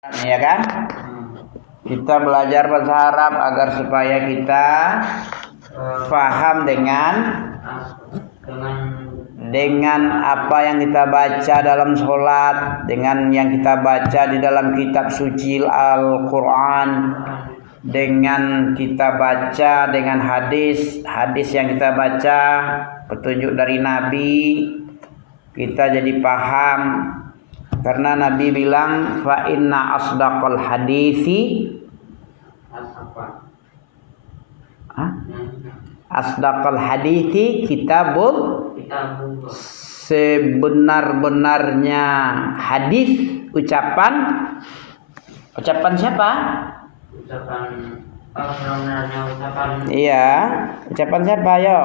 Ya kan? Kita belajar bahasa Arab agar supaya kita paham dengan apa yang kita baca dalam sholat, dengan yang kita baca di dalam kitab suci Al-Quran, dengan kita baca dengan hadis yang kita baca, petunjuk dari Nabi, kita jadi paham. Karena Nabi bilang fa inna asdaqal hadisi asdaqal hadisi kitabul, sebenar-benarnya hadis ucapan siapa? Iya, ucapan siapa yo?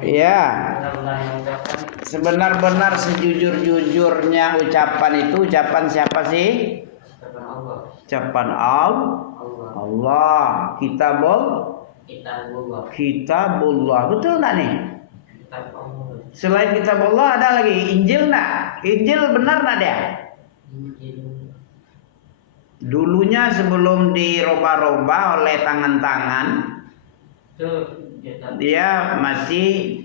Iya. Sebenar-benar sejujur-jujurnya ucapan itu ucapan siapa sih? Ucapan Allah. Kitabullah. Betul enggak nih? Selain kitabullah ada lagi Injil enggak? Injil benar enggak dia? Dulunya sebelum diroba-roba oleh tangan-tangan, dia masih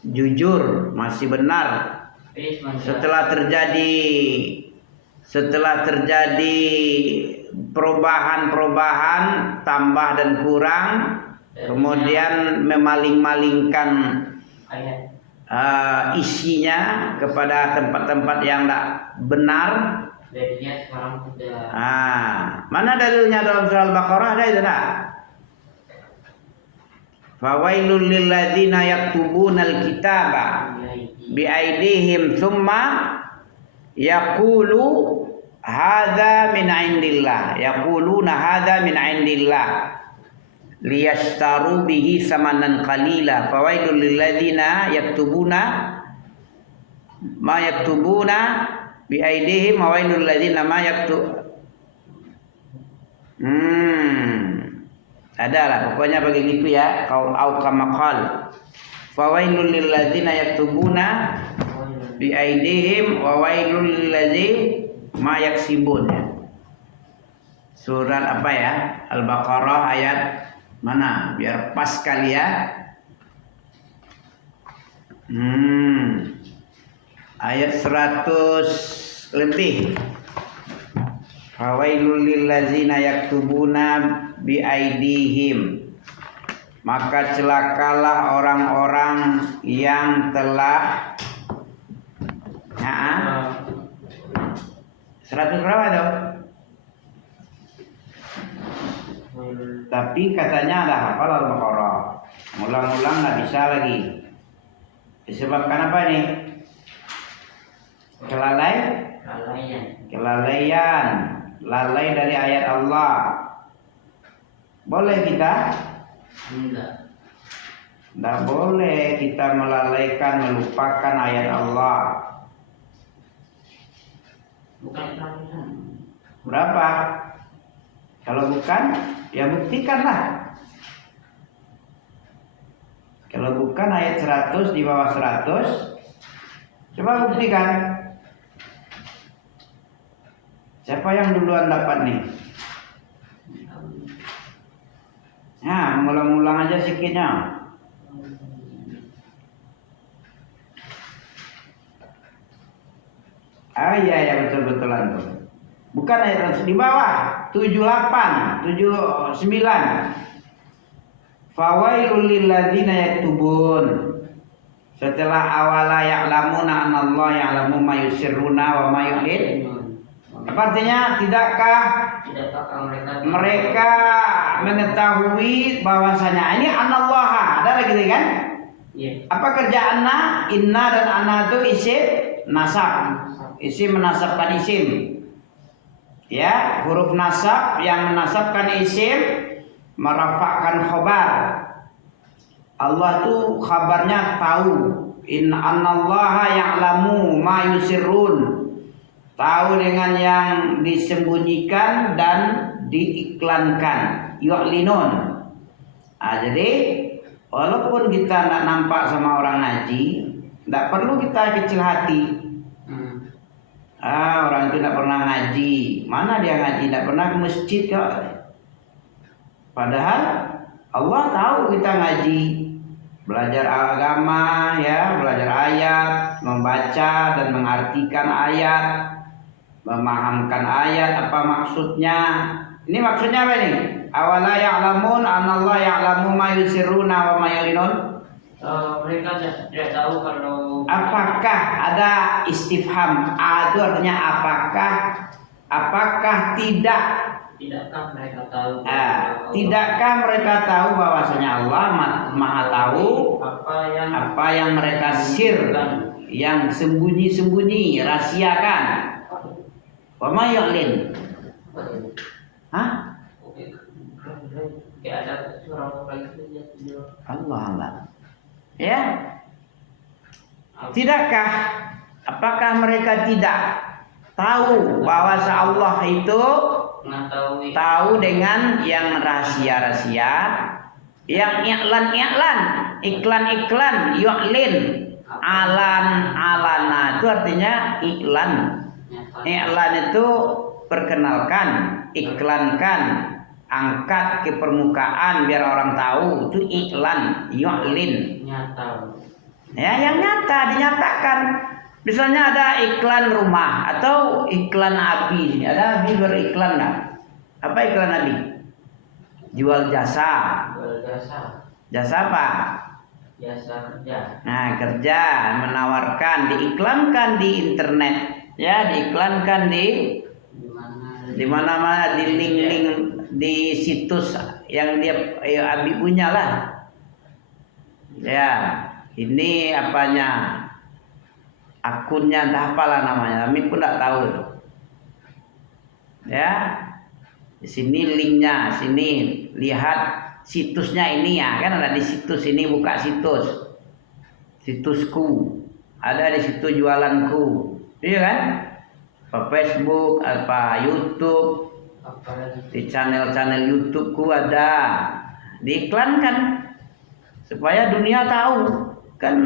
jujur, masih benar. Setelah terjadi perubahan, tambah dan kurang, kemudian memaling-malingkan isinya kepada tempat-tempat yang tidak benar. Mana dalilnya dalam surah Al-Baqarah? Ada itu tak? Fawailul lil ladzina yaktubunal kitaba biaidihim tsumma yaqulu hadza min indillah, yaquluna hadza min indillah liyashtaru bihi samanan qalila. Fawailul lil ladzina yaktubuna biaidihim wailul ladzina ma yaktub. Adalah pokoknya begitu ya. Qaul au kama qal. Fawailul lil ladzina yaktubuna biaidihim wa wailul lil ladzina ma yaksibun. Surat apa ya? Al-Baqarah ayat mana? Biar pas kali ya. Ayat 100 lebih. Fawailul lil ladzina yaktubuna biaidihim, maka celakalah orang-orang yang telah 100 berapa tuh? Tapi katanya ada hafal Al-Baqarah, ulang-ulang nggak bisa lagi. Disebabkan apa nih? Kelalaian, lalai dari ayat Allah. Boleh kita? Tidak boleh kita melalaikan, melupakan ayat Allah. Berapa? Kalau bukan, ya buktikanlah. Kalau bukan ayat 100 di bawah 100, coba buktikan. Siapa yang duluan dapat nih? Ya, ngulang-ngulang aja sikitnya. Iya betul antum. Bukan ayat di bawah 78, 79. Fawailul lil ladzina yaktubun. Setelah awala ya'lamuna anallaha ya'lamu ma yusirruna wa ma yu'lin. Apa artinya? Tidakkah mereka mengetahui bahwasanya ini anallaha? Ada lagi kan? Apa kerja anna? Inna dan anna itu isim nasab. Isim menasabkan isim. Ya, huruf nasab yang menasabkan isim merafakkan khobar. Allah tuh khabarnya tahu. Inna anallaha ya'lamu ma yusirrun. Tahu dengan yang disembunyikan dan diiklankan. Yu'linun. Jadi walaupun kita tidak nampak sama orang ngaji, tidak perlu kita kecil hati. Orang itu tidak pernah ngaji. Mana dia ngaji? Tidak pernah ke masjid kok. Padahal Allah tahu kita ngaji, belajar agama, ya, belajar ayat, membaca dan mengartikan ayat, memahamkan ayat apa maksudnya. Ini maksudnya apa ini? Awala ya'lamun anallah ya'lamu ma yusirruna wa ma yu'linun. Mereka tidak tahu kalau apakah ada istifham. Itu artinya apakah tidakkah mereka tahu tidakkah mereka tahu bahwasanya Allah Maha tahu apa yang mereka yang sembunyi-sembunyi, rahasiakan. Wa ma yu'lin. Kayak ada suara lagi Allah. Ya. Tidakkah apakah mereka tidak tahu bahwa Allah itu tahu dengan yang rahasia-rahasia, yang iklan, yu'lin, alana itu artinya iklan. Iklan itu perkenalkan, iklankan, angkat ke permukaan biar orang tahu, itu iklan, yu'lin. Ya, yang nyata, dinyatakan. Misalnya ada iklan rumah atau iklan Abi. Ada Abi beriklan nggak? Apa iklan Abi? Jual jasa. Jasa apa? Jasa kerja. Nah, kerja, menawarkan, diiklankan di internet. Ya, diiklankan di mana-mana, di link-link di situs yang dia Abi punya lah. Ya, ini apanya? Akunnya entah apalah namanya, kami pun tidak tahu. Ya, di sini linknya, sini lihat situsnya ini ya, kan ada di situs ini, buka situsku, ada di situ jualanku, iya kan? Apa Facebook, apa YouTube, di channel YouTubeku ada, diiklankan supaya dunia tahu kan.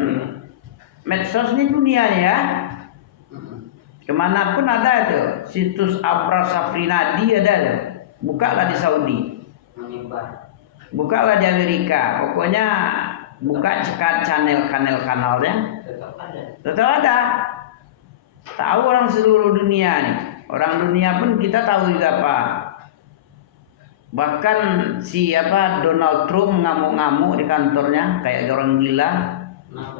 Medsos ini dunia ya, kemanapun ada tuh. Situs Abrar Safrinadi ada tuh. Bukalah di Saudi, bukalah di Amerika, pokoknya buka kanalnya, tetap ada. Tahu orang seluruh dunia nih. Orang dunia pun kita tahu juga Pak. Bahkan Donald Trump ngamuk-ngamuk di kantornya kayak orang gila.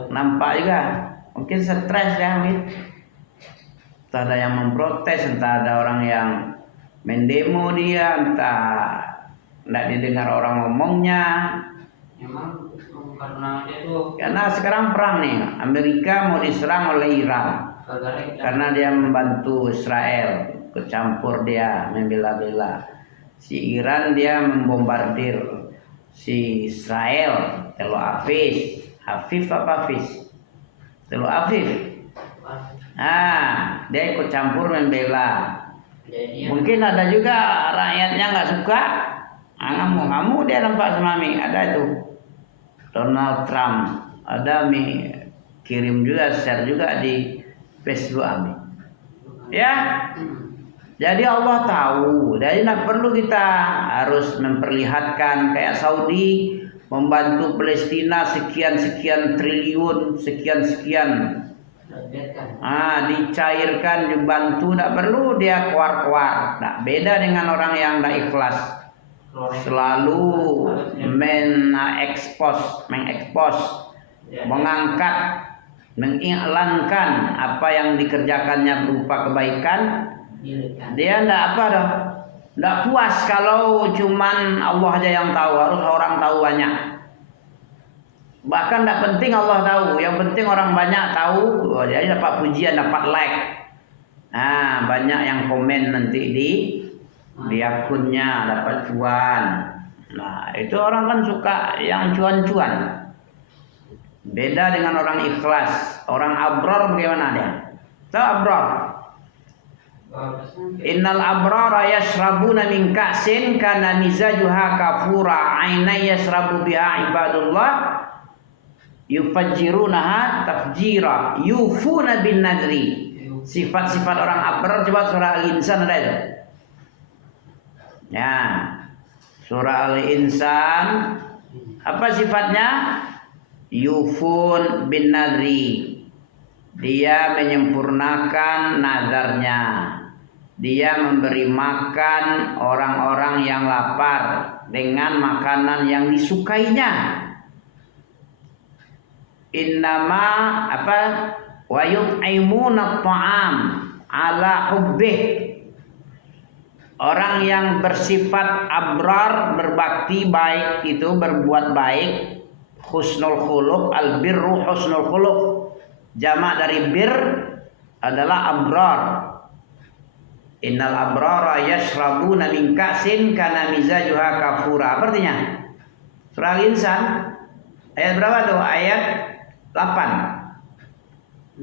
Nampak juga, mungkin stres ya, entah ada yang memprotes, entah ada orang yang mendemo dia, entah tidak didengar orang ngomongnya. Memang karena sekarang perang nih, Amerika mau diserang oleh Iran karena dia membantu Israel, kecampur dia membela-bela. Si Iran dia membombardir si Israel, Tel Aviv. Afif apa Hafiz? Telur Afif. Dia ikut campur membela. Mungkin ada juga rakyatnya nggak suka, ngamuk-ngamuk dia nampak sama Mi. Ada itu Donald Trump. Ada Mi kirim juga, share juga di Facebook Ami. Ya. Jadi Allah tahu. Jadi tidak perlu kita harus memperlihatkan kayak Saudi membantu Palestina sekian triliun, sekian dicairkan, dibantu, tidak perlu dia keluar. Nah, beda dengan orang yang tidak ikhlas, selalu mengekspos, mengangkat, mengiklankan apa yang dikerjakannya berupa kebaikan. Dia tidak puas kalau cuman Allah aja yang tahu, harus orang tahu banyak. Bahkan tidak penting Allah tahu, yang penting orang banyak tahu, jadi dapat pujian, dapat like. Banyak yang komen nanti di akunnya, dapat cuan. Nah, itu orang kan suka yang cuan-cuan. Beda dengan orang ikhlas. Orang abrar bagaimana dia? Tahu abrar? Innal abrara yashrabuna min ka'sin kana mizajuha kafura ainai yashrabu biha ibadullah yufajjirunaha tafjira yufuna bin nadri Sifat-sifat orang abrar coba surah Al-Insan ada itu. Ya. Surah Al-Insan apa sifatnya? Yufun bin nadri. Dia menyempurnakan nazarnya. Dia memberi makan orang-orang yang lapar dengan makanan yang disukainya. Innama apa? Wa yut'imuna ta'am ala hubbih. Orang yang bersifat abrar, berbakti baik itu berbuat baik, husnul khuluq, al birru husnul khuluq. Jamak dari bir adalah abrar. Innal abrara yashrabuna min ka'sin kana mizajuha kafura. Apa artinya? Surah Al-Insan ayat berapa tuh? Ayat 8.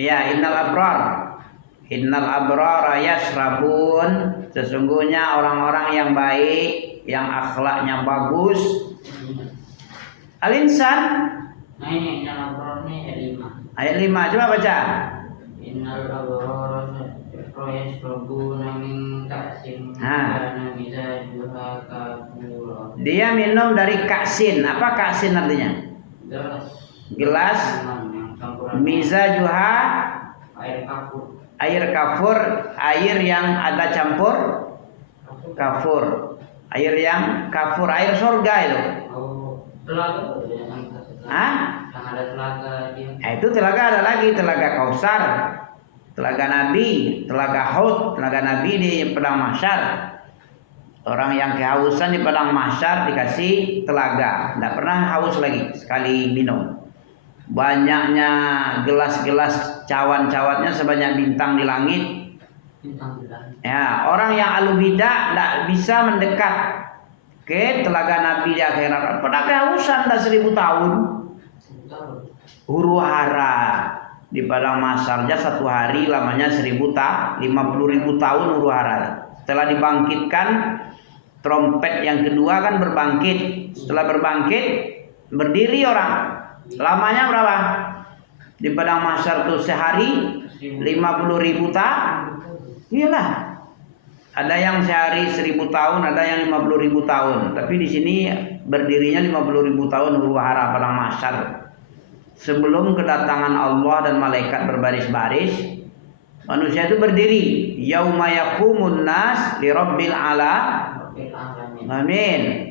Ya, innal abrara yashrabun. Sesungguhnya orang-orang yang baik, yang akhlaknya bagus. Al-Insan. Nah ini innal abrara ini ayat 5. Ayat 5 coba baca. Innal abrara yashrabuna min ka'sin kana mizajuha kafura. Dia minum dari ka'sin. Apa ka'sin artinya? Gelas. Mizajuha air kafur, air yang ada campur kafur. Air yang kafur, air surga itu. Telaga. Hah? Yang ada telaga dia. Itu telaga ada lagi, telaga Kausar, telaga Nabi, telaga Hud, telaga Nabi di padang mahsyar. Orang yang kehausan di padang mahsyar dikasih telaga, tidak pernah haus lagi sekali minum. Banyaknya gelas-gelas cawan-cawannya sebanyak bintang di langit. Ya, orang yang ahlu bidah tidak bisa mendekat ke telaga Nabi di akhirat. Pada kehausan dah 1000 tahun. Huru hara di padang mahsyarnya 1 hari lamanya 50.000 tahun huru hara. Setelah dibangkitkan, trompet yang kedua kan berbangkit. Setelah berbangkit, berdiri orang. Lamanya berapa? Di padang mahsyar itu sehari 50.000 tahun. Iyalah. Ada yang sehari 1000 tahun, ada yang 50.000 tahun. Tapi di sini berdirinya 50.000 tahun huru hara padang mahsyar. Sebelum kedatangan Allah dan malaikat berbaris-baris, manusia itu berdiri. Yauma yaqumun nas li rabbil alamin.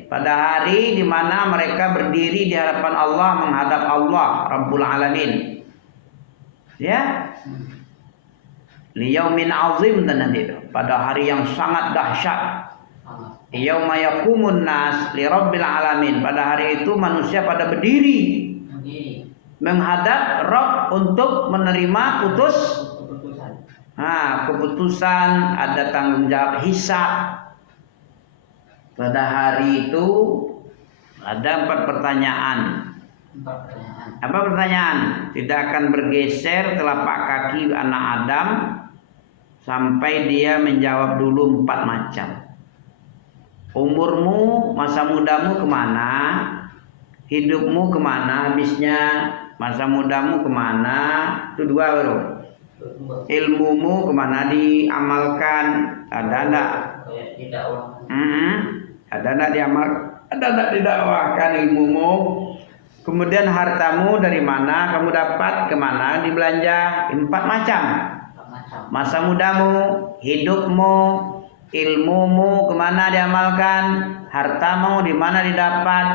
Pada hari di mana mereka berdiri di hadapan Allah, menghadap Allah Rabbul Alamin. Ya. Liyaumin azim dan nanti itu. Pada hari yang sangat dahsyat. Yauma yaqumun nas li rabbil alamin. Pada hari itu manusia pada berdiri menghadap Rabb untuk menerima keputusan, ada tanggung jawab hisab. Pada hari itu ada 4 pertanyaan. Apa pertanyaan? Tidak akan bergeser telapak kaki anak Adam sampai dia menjawab dulu 4 macam. Umurmu, masa mudamu kemana? Hidupmu kemana? Habisnya masa mudamu kemana? Itu 2 baru. Ilmumu kemana diamalkan? Ada enggak? Ada enggak diamal? Ada enggak didakwahkan ilmumu? Kemudian hartamu dari mana kamu dapat, kemana dibelanja? 4 macam. Masa mudamu, hidupmu, ilmumu kemana diamalkan, hartamu di mana didapat,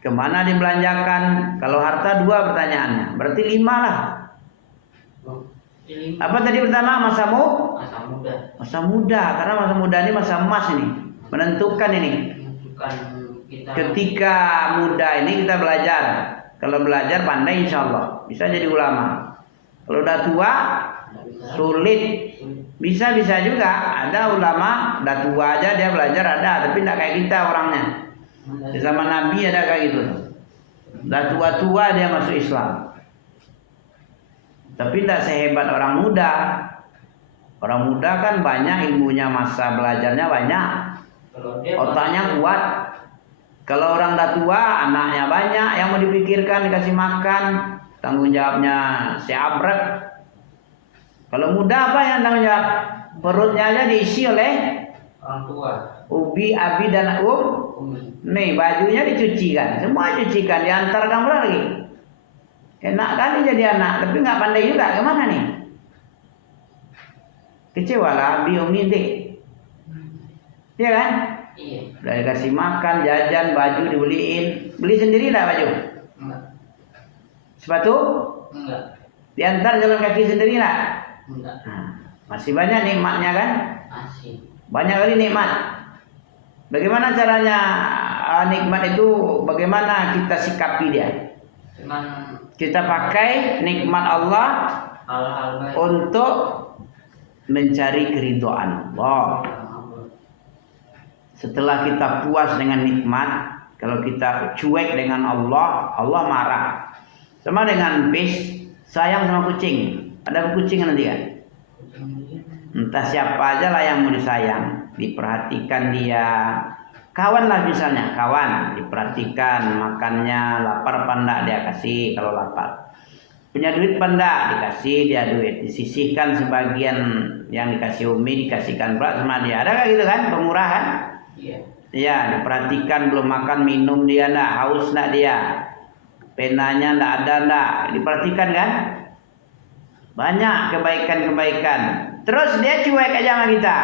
kemana dibelanjakan. Kalau harta 2 pertanyaannya, berarti 5 lah. Apa tadi pertama? Masa muda. Masa muda, karena masa muda ini masa emas ini, menentukan ini. Ketika muda ini kita belajar. Kalau belajar pandai insya Allah bisa jadi ulama. Kalau udah tua sulit. Bisa juga ada ulama udah tua aja dia belajar ada, tapi tidak kayak kita orangnya. Di zaman Nabi ada kayak gitu. Udah tua-tua dia masuk Islam. Tapi tidak sehebat orang muda. Orang muda kan banyak ilmunya, masa belajarnya banyak. Otaknya kuat. Kalau orang dah tua, anaknya banyak yang mau dipikirkan, dikasih makan. Tanggung jawabnya si abrek. Kalau muda apa yang tanggung jawab? Perutnya aja diisi oleh orang tua. ubi, abi dan Umi. nih bajunya dicucikan, semua cucikan, diantar kamu lagi. Enak kali jadi anak, tapi nggak pandai juga, gimana nih? Kecewa lah, abi, umi, dek. Iya kan? Iya. Udah dikasih makan, jajan, baju dibeliin, beli sendiri nggak baju? Enggak. Sepatu? Enggak. Diantar jalan kaki sendiri nggak? Enggak. Nah, masih banyak nikmatnya kan? Masih. Banyak kali nikmat. Bagaimana caranya nikmat itu? Bagaimana kita sikapi dia? Cuman Kita pakai nikmat Allah hal-hal baik. untuk mencari keridhaan Allah. Setelah kita puas dengan nikmat, kalau kita cuek dengan Allah, Allah marah. Sama dengan pis, sayang sama kucing. Ada kucing nanti kan? Entah siapa aja lah yang mau disayang, diperhatikan dia. Kawan lah misalnya, kawan diperhatikan makannya, lapar apa enggak dia kasih kalau lapar. Punya duit apa enggak dikasih dia duit, disisihkan sebagian yang dikasih umi dikasihkan pula sama dia. Ada gitu kan pemurahan? Iya. Ya, diperhatikan belum makan minum dia enggak, haus enggak dia. Penanya enggak ada enggak, diperhatikan kan? Banyak kebaikan-kebaikan. Terus dia cuek aja sama kita.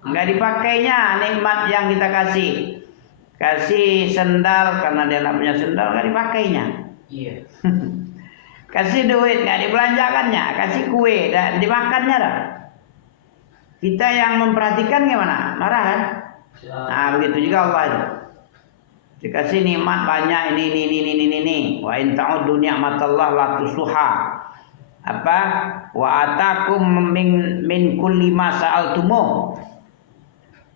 Enggak dipakainya nikmat yang kita kasih. Kasih sendal karena dia enggak punya sendal enggak dipakainya. Iya. Kasih duit enggak dibelanjakannya, kasih kue dan dimakannya dah. Kita yang memperhatikan gimana? Marah kan? Nah, begitu juga Allah itu. Dikasih nikmat banyak ini. Wa in ta'uddu ni'matallahi la tusuha. Apa? Wa atakum min kulli ma sa'altumuh.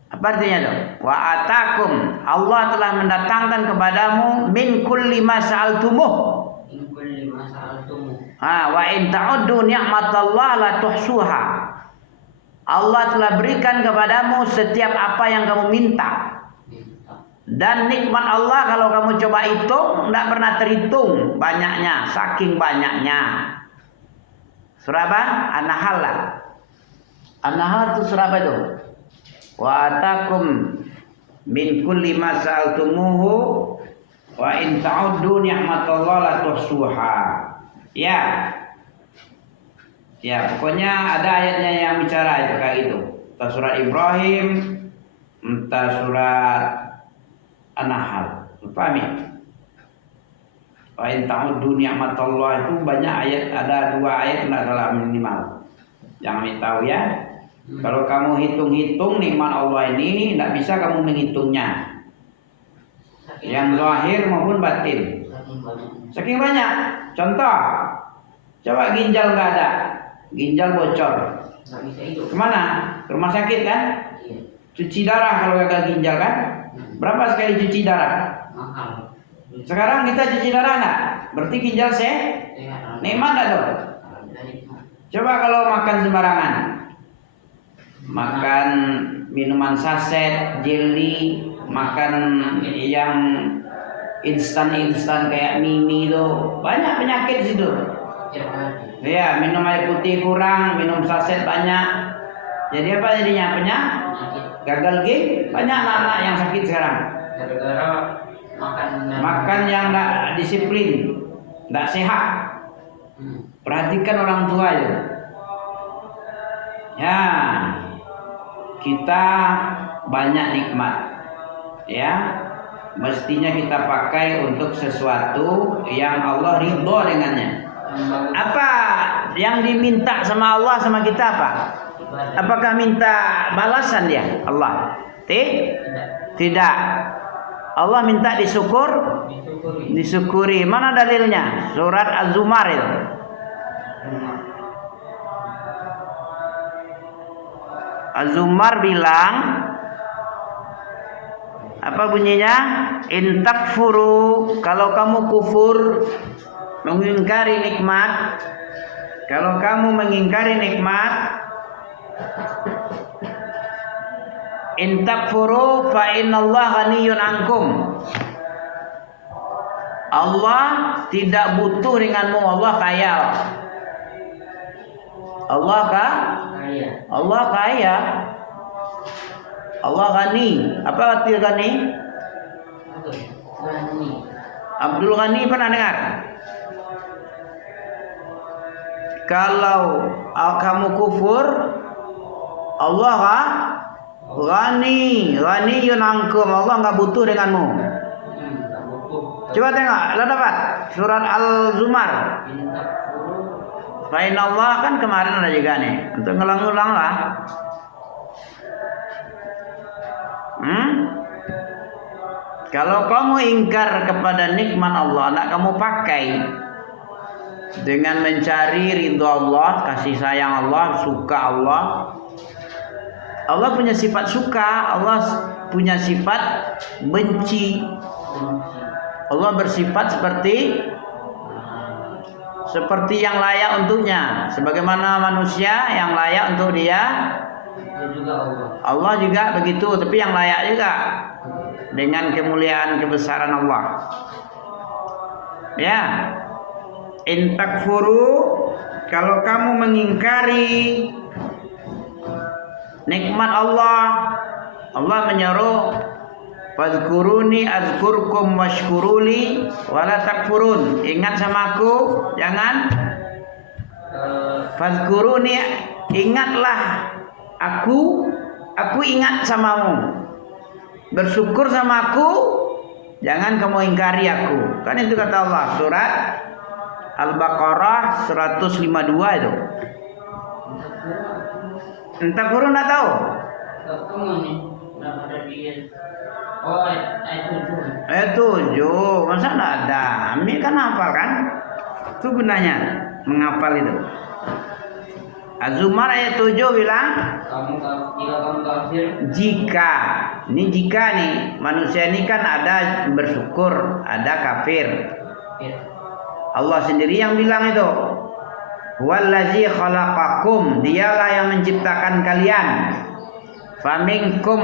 Apa artinya itu? Wa atakum, Allah telah mendatangkan kepadamu min kulli ma sa'altumuh. Min kulli ma sa'altum. Wa in ta'uddu ni'matallahi la tuhsuha. Allah telah berikan kepadamu setiap apa yang kamu minta. Dan nikmat Allah kalau kamu coba hitung tidak pernah terhitung banyaknya, saking banyaknya. Surah apa? An-Nahl lah. An-Nahl itu surah apa itu? Wa atakum min kulli ma sa'altumuhu wa in ta'uddu ni'matallahi la tuhsuha. Ya. Ya, pokoknya ada ayatnya yang bicara itu kayak gitu. Entah surat Ibrahim, entah surat An-Nahl. Paham ya? Wa in ta'uddu ni'matallahi itu banyak ayat, ada 2 ayat enggak salah minimal. Yang kami tahu ya. Kalau kamu hitung-hitung nikmat Allah ini tidak bisa kamu menghitungnya. Yang zahir maupun batin. Saking banyak. Contoh, coba ginjal nggak ada, ginjal bocor. Nggak bisa hidup. Kemana? Ke rumah sakit kan? Iya. Cuci darah kalau gagal ginjal kan? Berapa sekali cuci darah? Mahal. Sekarang kita cuci darah nggak? Berarti ginjal Sehat. nikmat nggak tuh? Coba kalau makan sembarangan. Makan minuman saset, jelly, makan yang instan kayak mie itu, banyak penyakit di situ. Ya, minum air putih kurang, minum saset banyak. Jadi apa jadinya? Gagal gizi, banyak anak-anak yang sakit sekarang. Gara-gara Makan yang tidak disiplin, tidak sehat. Perhatikan orang tua itu. Ya, kita banyak nikmat, ya mestinya kita pakai untuk sesuatu yang Allah ridho dengannya. Apa yang diminta sama Allah sama kita apa? Apakah minta balasan dia Allah? Tidak. Allah minta disyukuri. Mana dalilnya? Surat Az-Zumar itu. Az-Zumar bilang apa bunyinya? In takfuru, kalau kamu kufur, mengingkari nikmat, kalau kamu mengingkari nikmat, in takfuru fa innallaha ghaniyun ankum. Allah tidak butuh denganmu. Allah kaya. Allah Kaya. Allah kaya. Allah Ghani. Apa arti Ghani? Ghani. Abdul Ghani pernah dengar? Kalau kamu kufur, Allah Ghani. Ghani yunangkum. Allah nggak butuh denganmu. Tak butuh. Coba tengok, lo dapat surat Al-Zumar. Intak puru. Fa'in Allah kan kemarin ada juga nih. Untuk ngulang-ngulang lah. Kalau kamu ingkar kepada nikmat Allah, nak kamu pakai dengan mencari ridho Allah, kasih sayang Allah, suka Allah. Allah punya sifat suka, Allah punya sifat benci. Allah bersifat seperti yang layak untuknya, sebagaimana manusia yang layak untuk dia. Juga Allah. Allah juga begitu, tapi yang layak juga dengan kemuliaan kebesaran Allah. Ya, in takfuru, kalau kamu mengingkari nikmat Allah, Allah menyeru fadhkuruni azkurkum washkuruli wala takfurun. Ingat sama aku, jangan fadhkuruni, ingatlah aku ingat samamu. Bersyukur sama aku, jangan kamu ingkari aku. Kan itu kata Allah, surat Al-Baqarah 152 itu. Entah guru enggak tahu? Kamu nih, enggak ada dia. Oh, ayat 7. 7, masa enggak ada? Ami kan hafal kan? Itu gunanya menghafal itu. Az-Zumar ayat 7 bilang, jika kamu kafir, jika nih manusia ini kan ada bersyukur, ada kafir. ya. Allah sendiri yang bilang itu. Wallazi khalaqakum, dialah yang menciptakan kalian. Faminkum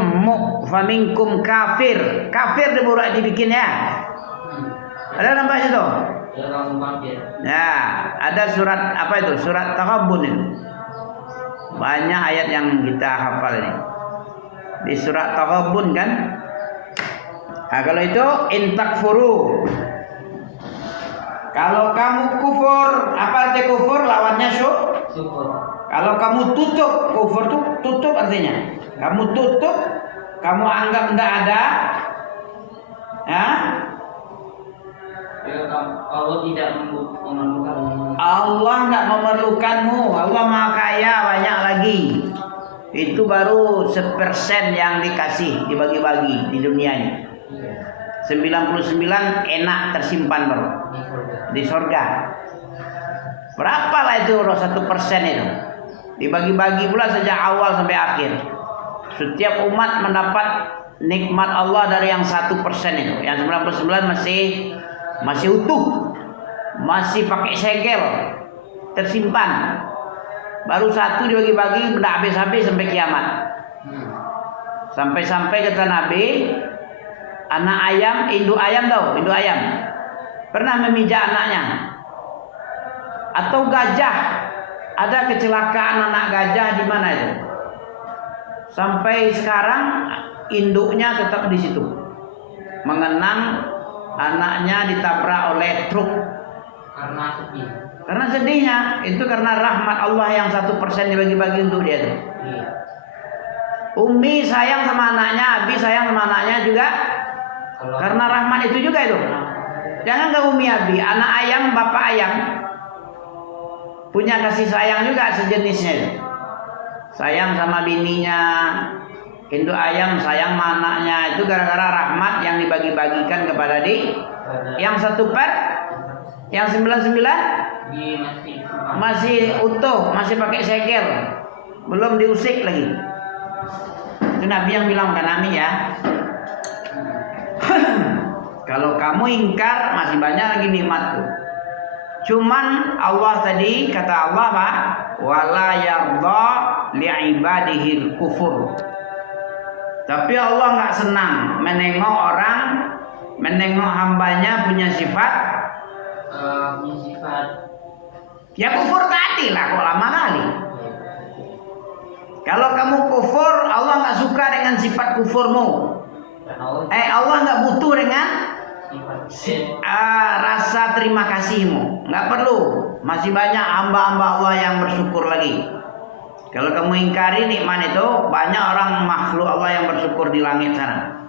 kafir. Kafir dibikin ya. Ada nampak situ? Jika kamu kafir. Nah, ada surat apa itu? Surat Taghabun itu. Banyak ayat yang kita hafal ini. Di surat Taghabun kan? Nah, kalau itu intakfuru. Kalau kamu kufur, apa arti kufur? Lawannya Syukur. Kalau kamu tutup, kufur itu tutup artinya. Kamu tutup, kamu anggap tidak ada, ya? Allah tidak memerlukanmu. Allah tidak memerlukanmu. Allah Maha Kaya, banyak lagi. Itu baru 1% yang dikasih, dibagi-bagi di dunia ini. 99 enak tersimpan baru di surga. Berapalah itu 1% itu? Dibagi-bagi pula sejak awal sampai akhir. Setiap umat mendapat nikmat Allah dari yang 1% itu. Yang 99 masih utuh, masih pakai segel, tersimpan. Baru 1 dibagi-bagi, tidak habis-habis sampai kiamat. Sampai-sampai kata Nabi, anak ayam, induk ayam tahu, induk ayam pernah memijak anaknya. Atau gajah, ada kecelakaan anak gajah di mana itu? Sampai sekarang induknya tetap di situ, mengenang anaknya ditabrak oleh truk. Karena sedih. Karena sedihnya itu karena rahmat Allah yang 1% dibagi-bagi untuk dia itu. Iya. Umi sayang sama anaknya, Abi sayang sama anaknya juga karena rahmat itu juga itu. Jangan ke Umi Abi, anak ayam, bapak ayam punya kasih sayang juga sejenisnya itu. Sayang sama bininya, induk ayam sayang sama anaknya, itu gara-gara rahmat yang dibagi-bagikan kepada yang 1%, yang 99 masih utuh, masih pakai segel, belum diusik lagi. Itu Nabi yang bilang kan Nabi ya. Kalau kamu ingkar, masih banyak lagi nikmatku. Cuman Allah tadi kata Allah Pak, wala yardha li'ibadihil kufur. Tapi Allah nggak senang menengok orang menengok hambanya punya sifat punya sifat ya kufur tadi lah, kok lama kali. Kalau kamu kufur, Allah nggak suka dengan sifat kufurmu. Allah nggak butuh dengan rasa terima kasihmu, nggak perlu. Masih banyak hamba-hamba Allah yang bersyukur lagi. Kalau kamu ingkari nikmat itu, banyak orang makhluk Allah yang bersyukur di langit sana.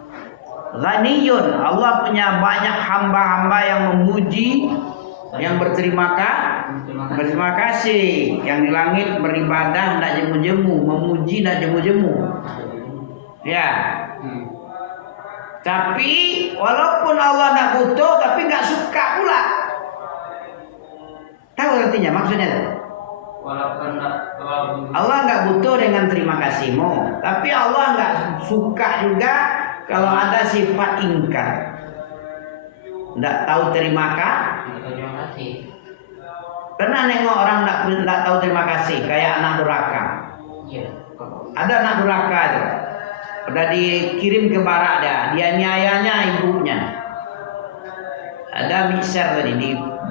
Ghaniyun, Allah punya banyak hamba-hamba yang memuji, yang berterima kasih. Yang di langit beribadah tidak jemu-jemu, memuji tidak jemu-jemu. Ya. Tapi walaupun Allah tidak butuh, tapi nggak suka pula. Tahu artinya maksudnya? Allah nggak butuh dengan terima kasihmu, tapi Allah nggak suka juga kalau ada sifat ingkar. Tidak tahu terima kasih. Pernah nengok orang tidak tahu terima kasih, kayak anak durhaka. Ada anak durhaka itu, udah dikirim ke barak dia niayanya ibunya. Ada mixer tadi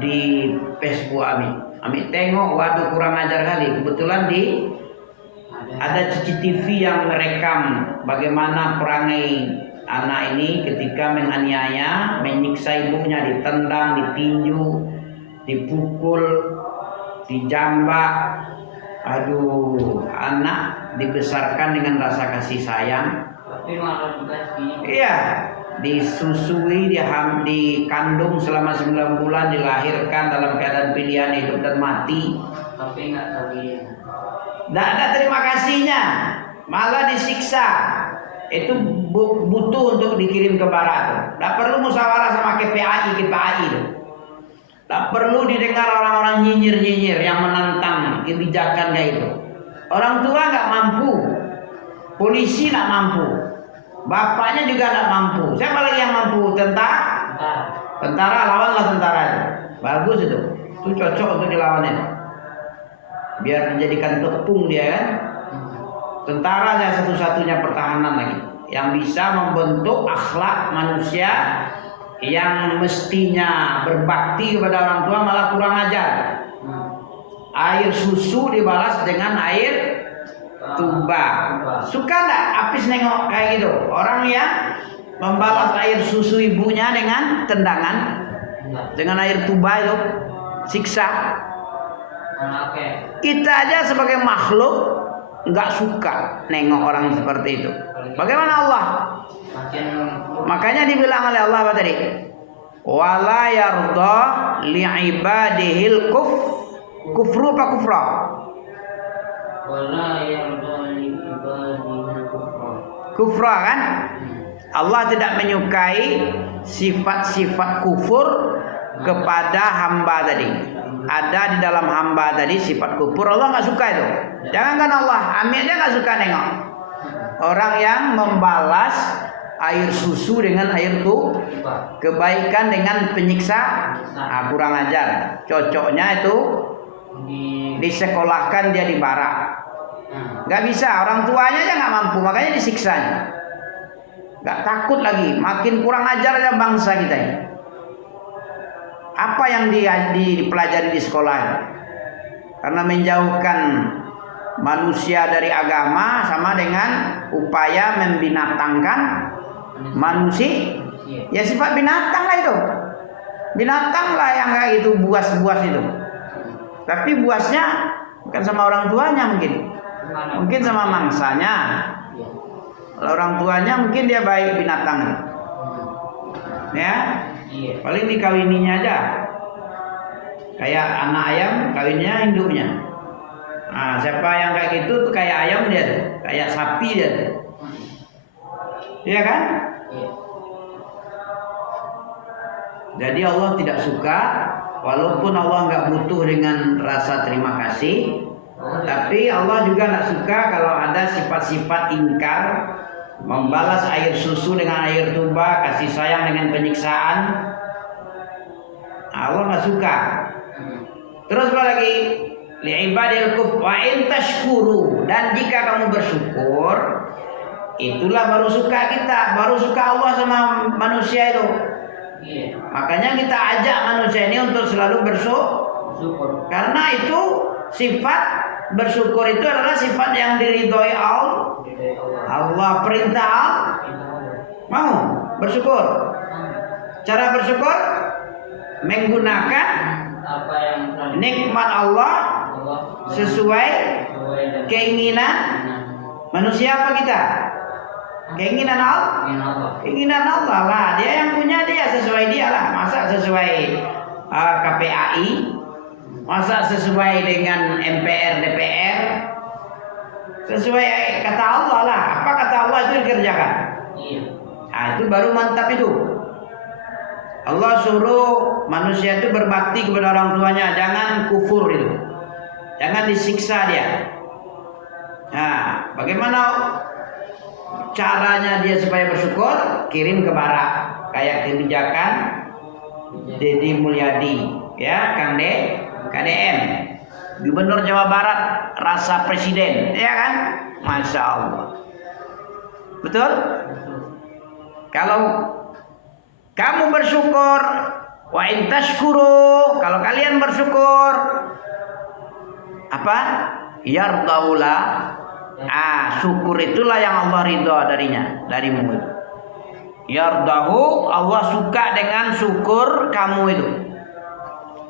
di Facebook Ami tengok, waduh kurang ajar kali. Kebetulan ada CCTV yang merekam bagaimana perangai anak ini ketika menganiaya, menyiksa ibunya, ditendang, ditinju, dipukul, dijambak. Aduh, anak dibesarkan dengan rasa kasih sayang. Iya, disusui, dikandung selama 9 bulan, dilahirkan dalam keadaan pilihan hidup dan mati. Tapi nggak tahu dia. Tidak ada terima kasihnya, malah disiksa. Itu butuh untuk dikirim ke barat. Tidak perlu musyawarah sama KPAI itu. Tak perlu didengar orang-orang nyinyir-nyinyir yang menantang kebijakan kayak itu. Orang tua nggak mampu, polisi nggak mampu, bapaknya juga nggak mampu. Siapa lagi yang mampu? Tentara, lawanlah tentara itu. Bagus itu cocok untuk dilawannya. Biar menjadikan tepung dia kan. Tentaranya satu-satunya pertahanan lagi yang bisa membentuk akhlak manusia yang mestinya berbakti kepada orang tua malah kurang ajar. Air susu dibalas dengan air tuba. Suka nggak Apis nengok kayak gitu? Orang yang membalas air susu ibunya dengan tendangan, dengan air tuba itu siksa. Kita aja sebagai makhluk nggak suka nengok orang seperti itu. Bagaimana Allah? Makanya dibilang oleh Allah apa tadi? Wala yarda li'ibadihil kufru apa kufra? Wala yarda li'ibadihil Kufra kan? Allah tidak menyukai sifat-sifat kufur kepada hamba tadi. Ada di dalam hamba tadi sifat kufur, Allah nggak suka itu. Jangankan Allah, Ami aja nggak suka nengok orang yang membalas air susu dengan air kebaikan dengan penyiksa. Kurang ajar. Cocoknya itu disekolahkan dia di barak. Nggak bisa, orang tuanya aja nggak mampu, makanya disiksa. Nggak takut lagi, makin kurang ajar aja bangsa kita ini. Apa yang dipelajari di sekolah? Karena menjauhkan manusia dari agama sama dengan upaya membinatangkan manusia. Ya sifat binatang lah itu. Binatang lah yang kayak itu, buas-buas itu. Tapi buasnya bukan sama orang tuanya mungkin sama mangsanya. Kalau orang tuanya mungkin dia baik binatang. Ya. Paling dikawininya aja. Kayak anak ayam kawinnya induknya. Nah, siapa yang kayak gitu tuh kayak ayam dia tuh, kayak sapi dia tuh. Iya kan? Jadi Allah tidak suka, walaupun Allah nggak butuh dengan rasa terima kasih, tapi Allah juga nggak suka kalau ada sifat-sifat ingkar, membalas air susu dengan air tuba, kasih sayang dengan penyiksaan. Allah nggak suka. Terus apa lagi? Li'ibadil kufr wa in tashkuru, dan jika kamu bersyukur, itulah baru suka kita, baru suka Allah sama manusia itu. Iya. Makanya kita ajak manusia ini untuk selalu Syukur. karena itu sifat bersyukur itu adalah sifat yang diridhoi Allah. Dari Allah. Allah perintah mau bersyukur. Cara bersyukur menggunakan Apa yang telah nikmat Allah Allah sesuai sesuai dengan keinginan manusia apa kita? Keinginan Allah. keinginan Allah. Keinginan Allah lah. Dia yang punya dia sesuai dia lah. Masa sesuai KPAI? Masa sesuai dengan MPR DPR? Sesuai kata Allah lah. Apa kata Allah itu dikerjakan. Iya. Nah, itu baru mantap itu. Allah suruh manusia itu berbakti kepada orang tuanya, jangan kufur itu. Jangan disiksa dia. Nah, bagaimana caranya dia supaya bersyukur? Kirim ke barak, kayak kebijakan Deddy Mulyadi, ya, Kang KDM, Gubernur Jawa Barat, rasa presiden, ya kan? Masya Allah. Betul? Kalau kamu bersyukur, wa in tashkuru, kalau kalian bersyukur, apa? Yardaula. Syukur itulah yang Allah ridha darimu itu. Yardahu, Allah suka dengan syukur kamu itu.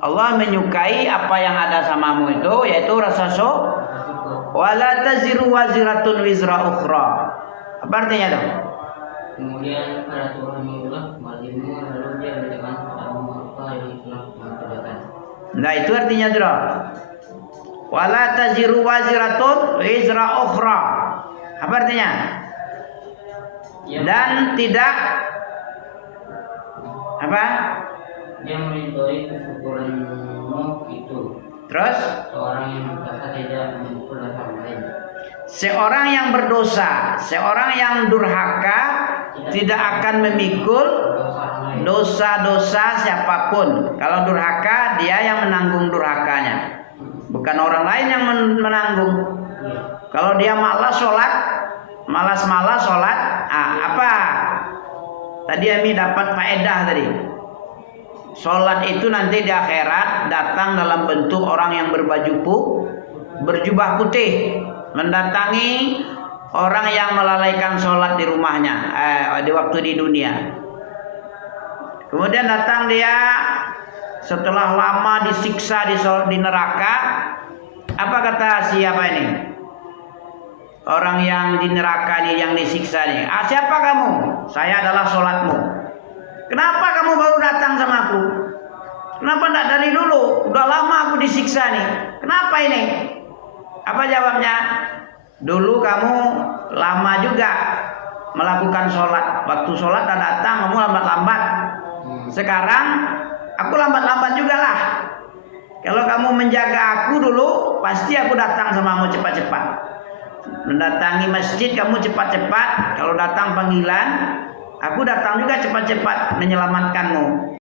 Allah menyukai apa yang ada samamu itu, yaitu rasa syukur. Wala taziru waziratun wizra ukhra. Apa artinya itu? Kemudian pada Tuhan Allah walimu lalu dia berjalan padamu apa yang telah kamu kerjakan. Nah itu artinya itu. Wala taziru waziratun wizra ukhra. Apa artinya? Ya. Dan tidak apa? Dia meridhoi kesyukuranmu itu. Terus Seorang yang berkata tidak memukul orang lain. seorang yang berdosa, seorang yang durhaka tidak akan memikul Dosa orang lain. dosa-dosa siapapun. Kalau durhaka, dia yang menanggung durhakanya, bukan orang lain yang menanggung. Iya. Kalau dia malas sholat, malas-malas sholat, apa? Tadi Ami dapat faedah tadi. Sholat itu nanti di akhirat datang dalam bentuk orang yang berjubah putih, mendatangi orang yang melalaikan sholat di rumahnya, di waktu di dunia. Kemudian datang dia setelah lama disiksa di neraka. Apa kata siapa ini? Orang yang di neraka ini, yang disiksa ini. Siapa kamu? Saya adalah sholatmu. Kenapa kamu baru datang sama aku? Kenapa tidak dari dulu? Udah lama aku disiksa nih. Kenapa ini? Apa jawabnya? Dulu kamu lama juga melakukan sholat. Waktu sholat tak datang, kamu lambat-lambat. Sekarang aku lambat-lambat juga lah. Kalau kamu menjaga aku dulu, pasti aku datang samamu cepat-cepat. Mendatangi masjid kamu cepat-cepat. Kalau datang panggilan, aku datang juga cepat-cepat menyelamatkanmu.